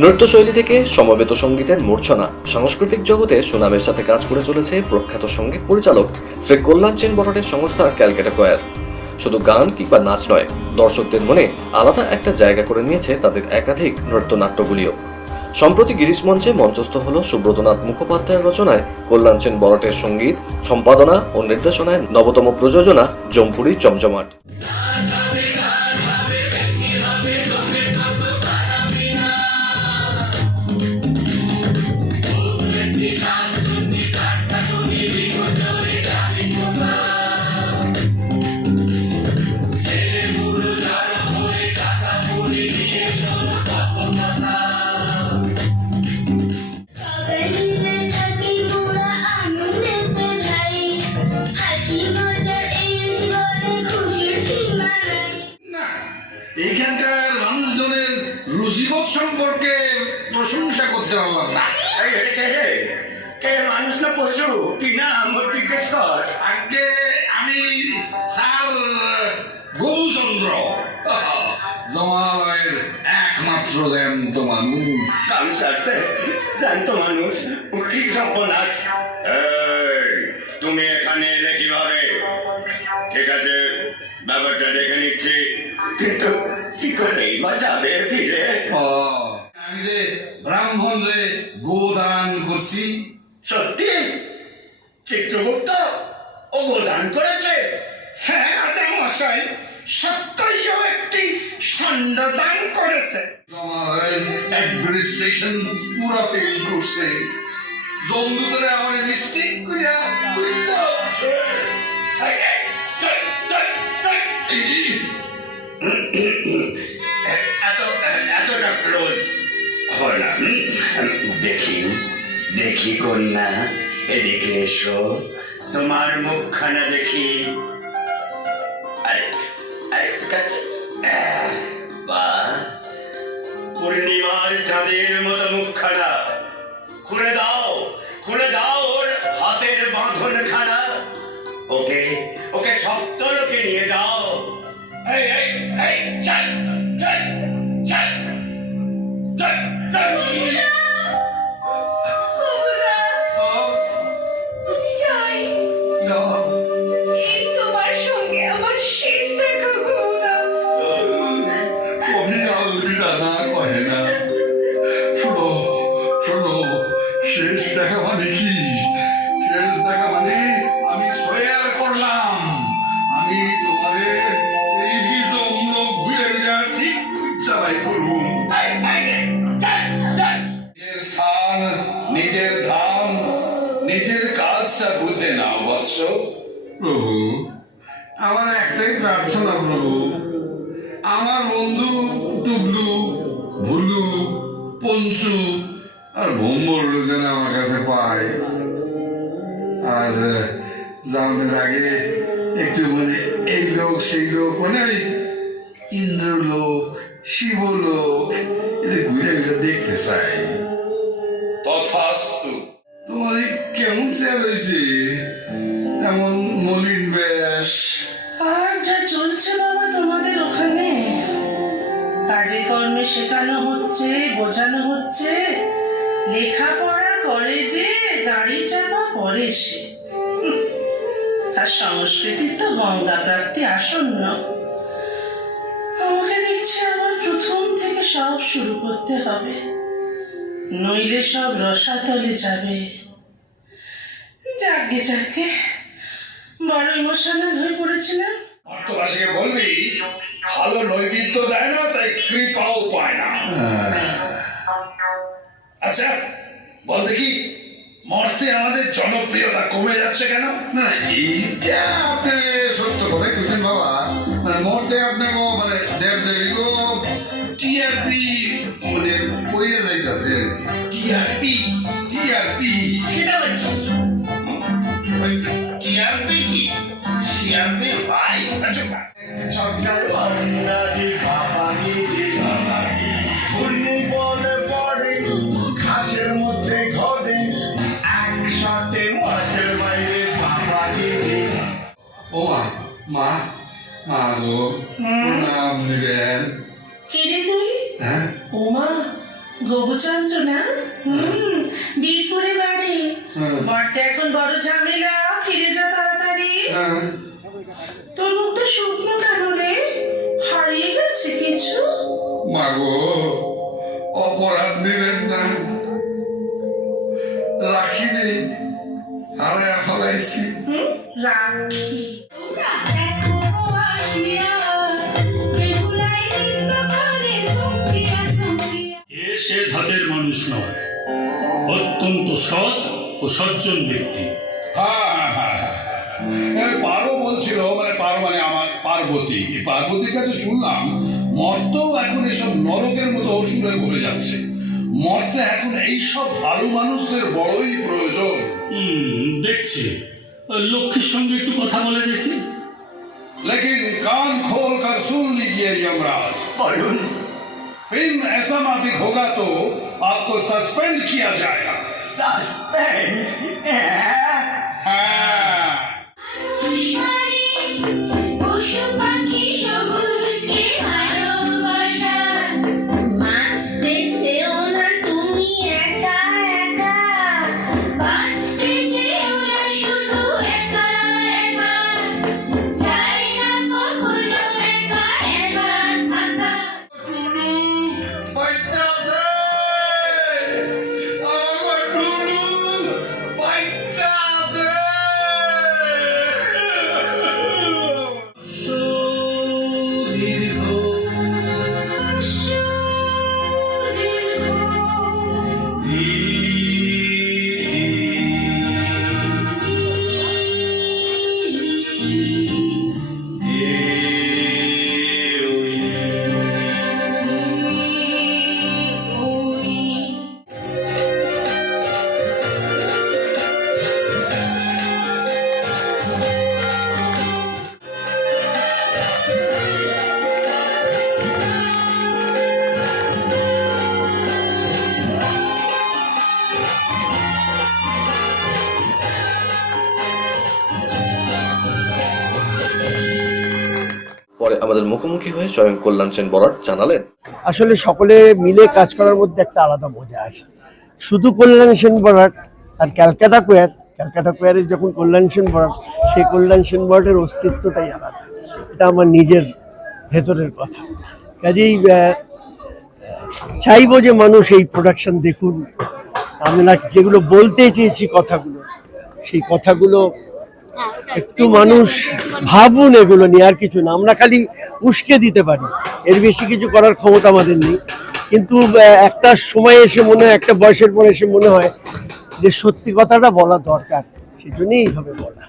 নৃত্যশৈলী থেকে সমবেত সঙ্গীতের মূর্ছনা। সাংস্কৃতিক জগতে সুনামের সাথে কাজ করে চলেছে প্রখ্যাত সংগীত পরিচালক শ্রী কল্যাণ চেন বরটের সংস্থা ক্যালকাটা কয়ার শুধু গান কিংবা নাচ নয়, দর্শকদের মনে আলাদা একটা জায়গা করে নিয়েছে তাদের একাধিক নৃত্যনাট্যগুলিও। সম্প্রতি গিরিশ মঞ্চে মঞ্চস্থ হল সুব্রতনাথ মুখোপাধ্যায়ের রচনায় কল্যাণ সেন বরটের সংগীত, সম্পাদনা ও নির্দেশনায় নবতম প্রযোজনা জম্পুরি চমচমাট। করতে পারলাম না। এই, কে রে? কে মানুষ না পশু? কি না আমার জিজ্ঞেস কর। আগে আমি স্যার গৌচন্দ্র জমালয়ের একমাত্র গোদান করছি। সত্যি? চিত্রগুপ্ত ও গোদান করেছে? হ্যাঁ মশাই সত্যই একটি ষণ্ডদান করেছে। অ্যাডমিনিস্ট্রেশন পুরো ফেল করছে জমদুতরে আমার মিস্টেক কইয়া কইলা দেখি কন্যা এদিকে এসো। তোমার মুখখানা দেখি। পূর্ণিমার চাঁদের মতো মুখখানা। খুলে দাও। কাজটা বুঝে নাও বৎস প্রভু আমার একটাই প্রার্থনা প্রভু। আমার বন্ধু টুবলু ভুলু পঞ্চু আর ভম্বর যেন আমার কাছে পায়। আর যাওয়ার আগে একটু মানে এই লোক সেই লোক মানে ওই ইন্দ্রলোক শিবলোক এদের ঘুরে ঘুরে দেখতে চাই। কেমন হয়েছে এমন মলিন বেশ। আর যা চলছে বাবা তোমাদের ওখানে? কাজে কর্মে শেখানো হচ্ছে, বোঝানো হচ্ছে। লেখাপড়া করে যে, গাড়ি চাপা পরে সে। আর সংস্কৃতির তো গঙ্গা প্রাপ্তি আসন্ন। আমাকে দেখছি আমার প্রথম থেকে সব শুরু করতে হবে। নইলে সব রসাতলে যাবে। যাকে যাকে। বড় ইমোশনাল হয়ে পড়েছিলাম। ভক্তবাসীকে বলবি ভালো নৈবেদ্য দেয় না তাই কৃপাও পায় না। আচ্ছা বল দেখি মর্তে আমাদের জনপ্রিয়তা কমে যাচ্ছে কেন? না এইটা আপনি সত্য কথা কইছেন বাবা। মানে মরতে আপনাকে মানে দেব দেবী গো টিআরপি মানে কইরে যাইতাছে। টিআরপি? টিআরপি কি? সিআরপি ভাই আচ্ছা সরকার ভান্ডারি বাবানি পড়ে পড়ে ঘাসের মধ্যে ঘরে একসাথে মাঠের বাইরে বাবানি ও মা মা মা গো প্রণাম নিবেন। কে রে তুই? হ্যাঁ? উমা গবুচন্দ্র না? হুম বীরপুরে বাড়ি। হুম। বড়টা এখন বড় ঝামেলা ফিরে যা মাগো অপরাধ দিবেন না। রাখি নেই হারায় ফলাইছি। রাখি। সে ধাতের মানুষ নয় অত্যন্ত সৎ ও সজ্জন ব্যক্তি। হ্যাঁ, হ্যাঁ, হ্যাঁ, হ্যাঁ, হ্যাঁ। এই পারো বলছিল মানে পারো মানে আমার পার্বতী এই পার্বতীর কাছে শুনলাম মর্ত এখন এসব নরকের মতো অসুরে বলে যাচ্ছে মর্তে এখন এইসব ভালো মানুষদের বড়ই প্রয়োজন হুম, দেখছি লক্ষ্মীর সঙ্গে একটু কথা বলে দেখি लेकिन कान खोल कर सुन लीजिए यमराज বলুন फिल्म ऐसा माफिक होगा तो आपको सस्पेंड किया जाएगा সাসপেন্ড আমাদের মুখোমুখি হয়ে স্বয়ং কল্যাণ সেন বরাট জানালেন। আসলে সকলে মিলে কাজ করার মধ্যে একটা আলাদা মজা আছে। শুধু কল্যাণ সেন বরাট আর ক্যালকাটা কোয়ার, ক্যালকাটা কোয়ারের যখন কল্যাণ সেন বরাট, সেই কল্যাণ সেন বরাটের অস্তিত্বটাই আলাদা। এটা আমার নিজের ভেতরের কথা। কাজেই চাইব যে মানুষ এই প্রোডাকশন দেখুন। আমরা যেগুলো বলতে চেয়েছি কথাগুলো, সেই কথাগুলো একটু মানুষ ভাবুন এগুলো নিয়ে, আর কিছু না। আমরা খালি উস্কে দিতে পারি। এর বেশি কিছু করার ক্ষমতা আমাদের নেই। কিন্তু একটা সময় এসে মনে হয়, একটা বয়সের পর এসে মনে হয় যে সত্যি কথাটা বলা দরকার। সেজন্যই এইভাবে বলা।